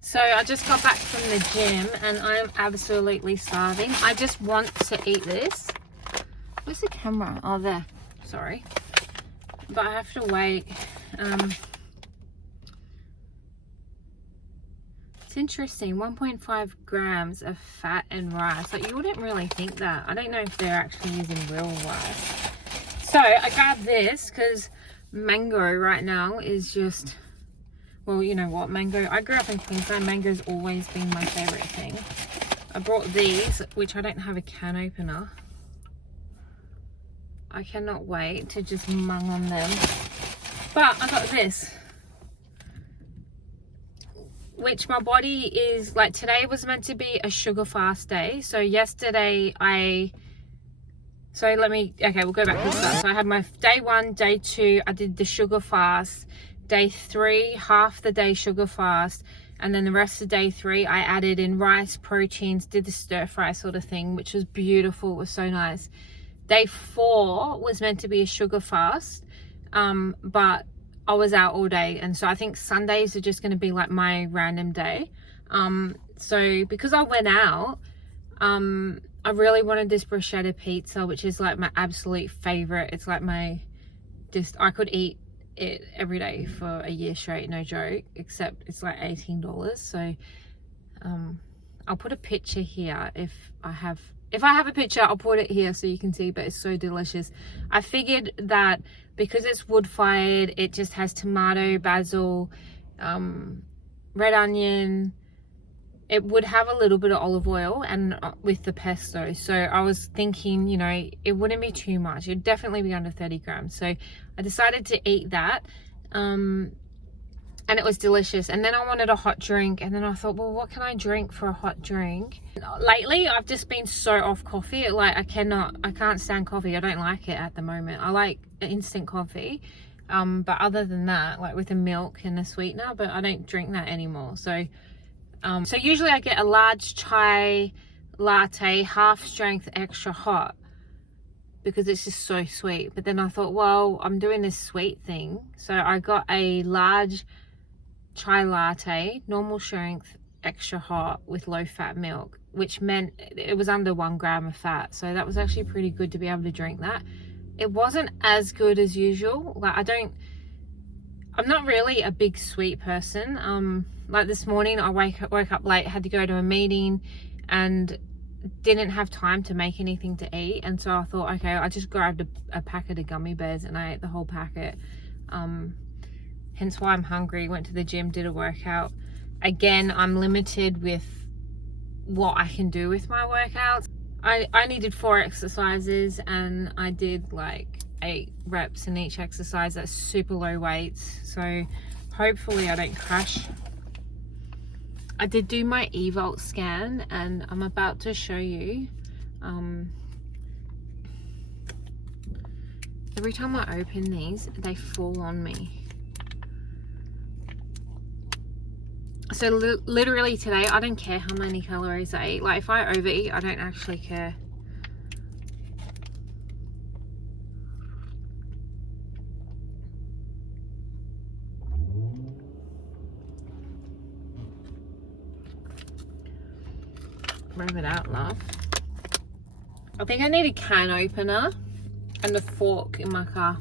So I just got back from the gym and I am absolutely starving. I just want to eat this. Where's the camera? Oh, there. Sorry. But I have to wait. It's interesting. 1.5 grams of fat and rice. Like, you wouldn't really think that. I don't know if they're actually using real rice. So I grabbed this because mango right now is just... Well, you know what, mango, I grew up in Queensland, mango's always been my favourite thing. I brought these, which I don't have a can opener. I cannot wait to just mung on them. But I got this, which my body is, like, today was meant to be a sugar fast day. So yesterday okay, we'll go back to the start. So I had my day 1, day 2, I did the sugar fast. Day 3, half the day sugar fast, and then the rest of day 3 I added in rice, proteins, did the stir fry sort of thing, which was beautiful. It was so nice. Day 4 was meant to be a sugar fast, but I was out all day, and so I think Sundays are just going to be like my random day. So because I went out, I really wanted this bruschetta pizza, which is like my absolute favorite. It's like I could eat it every day for a year straight, no joke, except it's like $18. So I'll put a picture here. If I have a picture, I'll put it here so you can see, but it's so delicious. I figured that because it's wood fired, it just has tomato, basil, red onion. It would have a little bit of olive oil and with the pesto. So I was thinking, you know, it wouldn't be too much. It'd definitely be under 30 grams. So I decided to eat that. And it was delicious. And then I wanted a hot drink. And then I thought, well, what can I drink for a hot drink? Lately, I've just been so off coffee. Like, I can't stand coffee. I don't like it at the moment. I like instant coffee. But other than that, like with the milk and the sweetener, but I don't drink that anymore. So usually I get a large chai latte, half strength, extra hot, because it's just so sweet. But then I thought, well, I'm doing this sweet thing. So I got a large chai latte, normal strength, extra hot with low fat milk, which meant it was under 1 gram of fat. So that was actually pretty good to be able to drink that. It wasn't as good as usual. Like, I'm not really a big sweet person. Like this morning I woke up late, had to go to a meeting and didn't have time to make anything to eat, and so I thought, okay, I just grabbed a packet of gummy bears and I ate the whole packet. Hence why I'm hungry. Went to the gym, did a workout. Again, I'm limited with what I can do with my workouts. I only did 4 exercises and I did like 8 reps in each exercise. That's super low weights, so hopefully I don't crash. I did do my eVolt scan and I'm about to show you. Every time I open these, they fall on me. So literally today, I don't care how many calories I eat. Like, if I overeat, I don't actually care. Move it out, love. I think I need a can opener and a fork in my car.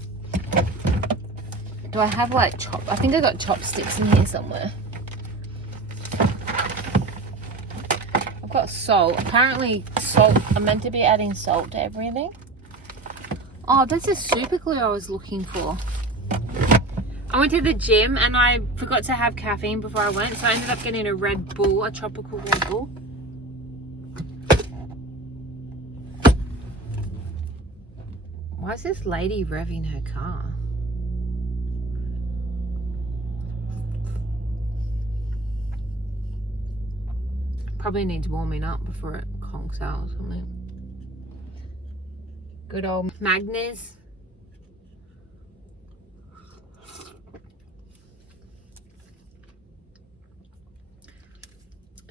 Do I have like I think I got chopsticks in here somewhere. I've got salt. Apparently salt, I'm meant to be adding salt to everything. Oh, that's a super glue I was looking for. I went to the gym and I forgot to have caffeine before I went, so I ended up getting a Red Bull, a tropical Red Bull. Why is this lady revving her car? Probably needs warming up before it conks out or something. Good old Magners.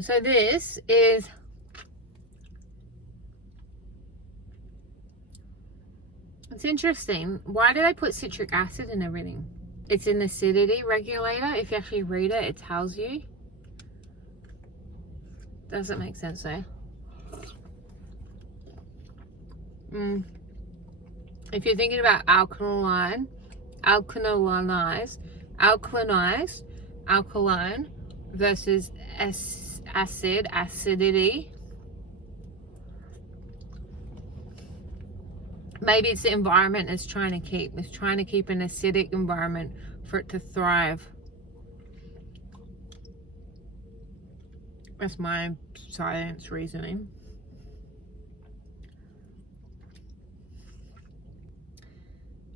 So this is it's interesting. Why do they put citric acid in everything? It's an acidity regulator. If you actually read it, it tells you. Doesn't make sense though. If you're thinking about alkaline versus acidity, maybe it's the environment it's trying to keep. It's trying to keep an acidic environment for it to thrive. That's my science reasoning.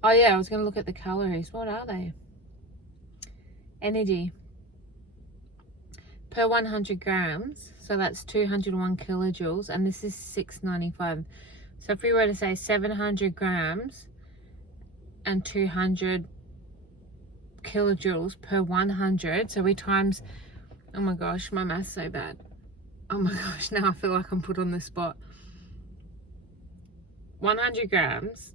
Oh yeah, I was going to look at the calories. What are they? Energy. Per 100 grams, so that's 201 kilojoules, and this is 695. So if we were to say 700 grams and 200 kilojoules per 100, so we times, oh my gosh, my math's so bad. Oh my gosh, now I feel like I'm put on the spot. 100 grams,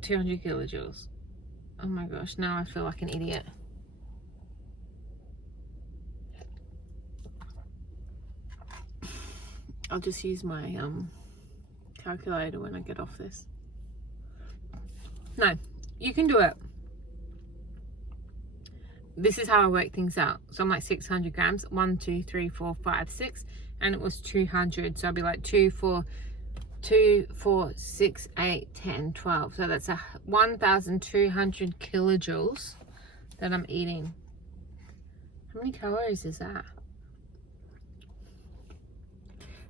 200 kilojoules. Oh my gosh, now I feel like an idiot. I'll just use my calculator when I get off this. No, you can do it. This is how I work things out. So I'm like 600 grams, 1, 2, 3, 4, 5, 6, and it was 200. So I'll be like 2, 4, 6, 8, 10, 12. So that's 1,200 kilojoules that I'm eating. How many calories is that?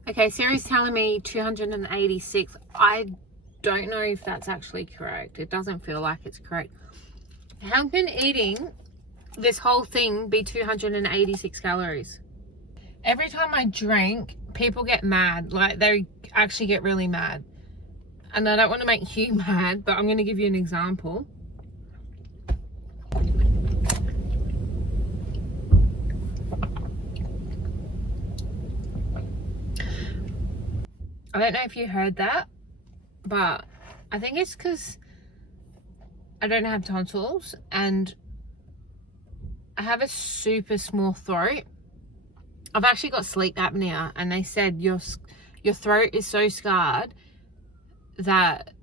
Okay, Siri's telling me 286. I don't know if that's actually correct. It doesn't feel like it's correct. How can eating this whole thing be 286 calories? Every time I drink, people get mad. Like, they actually get really mad. And I don't want to make you mad, but I'm going to give you an example. I don't know if you heard that, but I think it's because I don't have tonsils and I have a super small throat. I've actually got sleep apnea, and they said your throat is so scarred that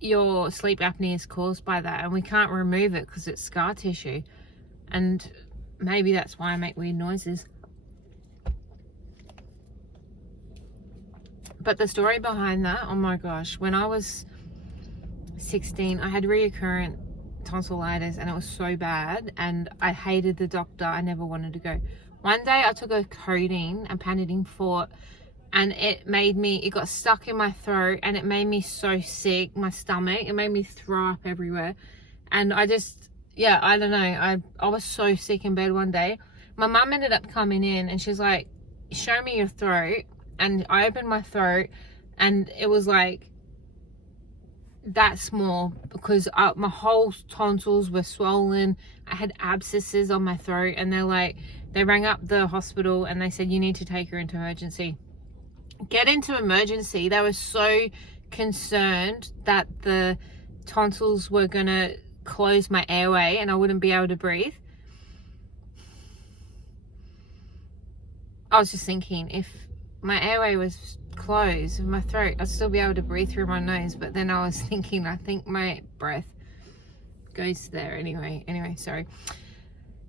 your sleep apnea is caused by that, and we can't remove it because it's scar tissue, and maybe that's why I make weird noises. But the story behind that, oh my gosh, when I was 16, I had recurrent tonsillitis and it was so bad and I hated the doctor. I never wanted to go. One day I took a codeine, a Panadeine Forte, and it got stuck in my throat and it made me so sick, my stomach. It made me throw up everywhere. And I just, yeah, I don't know. I was so sick in bed one day. My mum ended up coming in and she's like, show me your throat. And I opened my throat and it was like that small because my whole tonsils were swollen. I had abscesses on my throat, and they rang up the hospital and they said, you need to take her into emergency. Get into emergency. They were so concerned that the tonsils were gonna close my airway and I wouldn't be able to breathe. I was just thinking, if my airway was closed in my throat, I'd still be able to breathe through my nose. But then I was thinking, I think my breath goes there anyway. Sorry.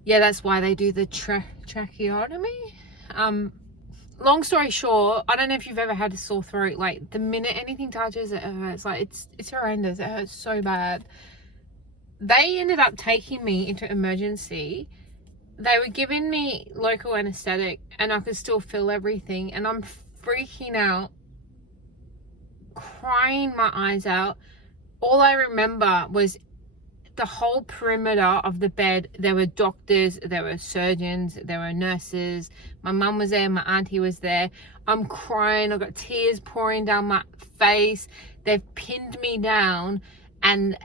Yeah, that's why they do the tracheotomy. Long story short, I don't know if you've ever had a sore throat. Like, the minute anything touches it hurts. Like, it's horrendous. It hurts so bad. They ended up taking me into emergency. They were giving me local anesthetic and I could still feel everything, and I'm freaking out, crying my eyes out. All I remember was the whole perimeter of the bed. There were doctors, there were surgeons, there were nurses. My mum was there, my auntie was there. I'm crying, I've got tears pouring down my face. They've pinned me down and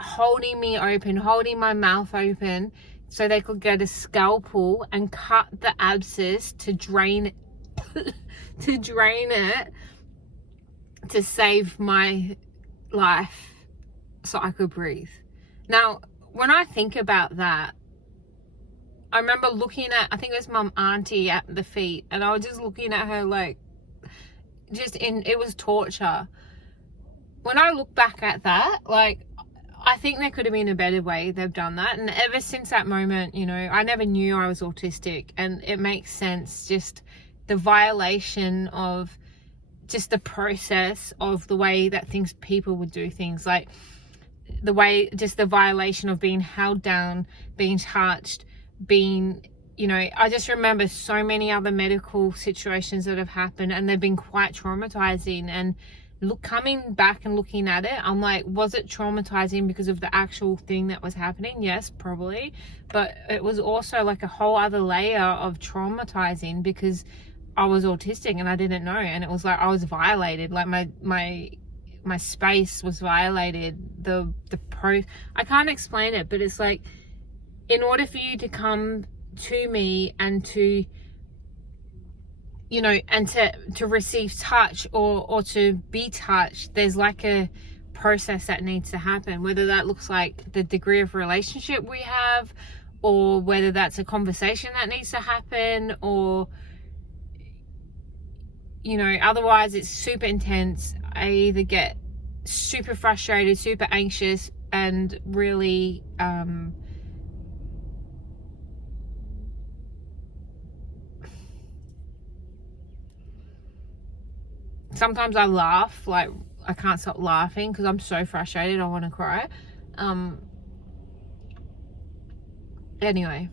holding me open, holding my mouth open, so they could get a scalpel and cut the abscess to drain it, to save my life so I could breathe. Now, when I think about that, I remember looking at, I think it was mum auntie at the feet, and I was just looking at her like, it was torture. When I look back at that, like, I think there could have been a better way they've done that. And ever since that moment, you know, I never knew I was autistic, and it makes sense, just the violation of just the process of the way that people would do things, like the way, just the violation of being held down, being touched, being, you know, I just remember so many other medical situations that have happened, and they've been quite traumatizing. And coming back and looking at it, I'm like, was it traumatizing because of the actual thing that was happening? Yes, probably. But it was also like a whole other layer of traumatizing because I was autistic and I didn't know. And it was like I was violated, like my space was violated. I can't explain it, but it's like, in order for you to come to me and to, you know, and to receive touch or to be touched, there's like a process that needs to happen, whether that looks like the degree of relationship we have, or whether that's a conversation that needs to happen, or, you know, otherwise it's super intense. I either get super frustrated, super anxious, and really sometimes I laugh, like I can't stop laughing because I'm so frustrated, I want to cry. Anyway,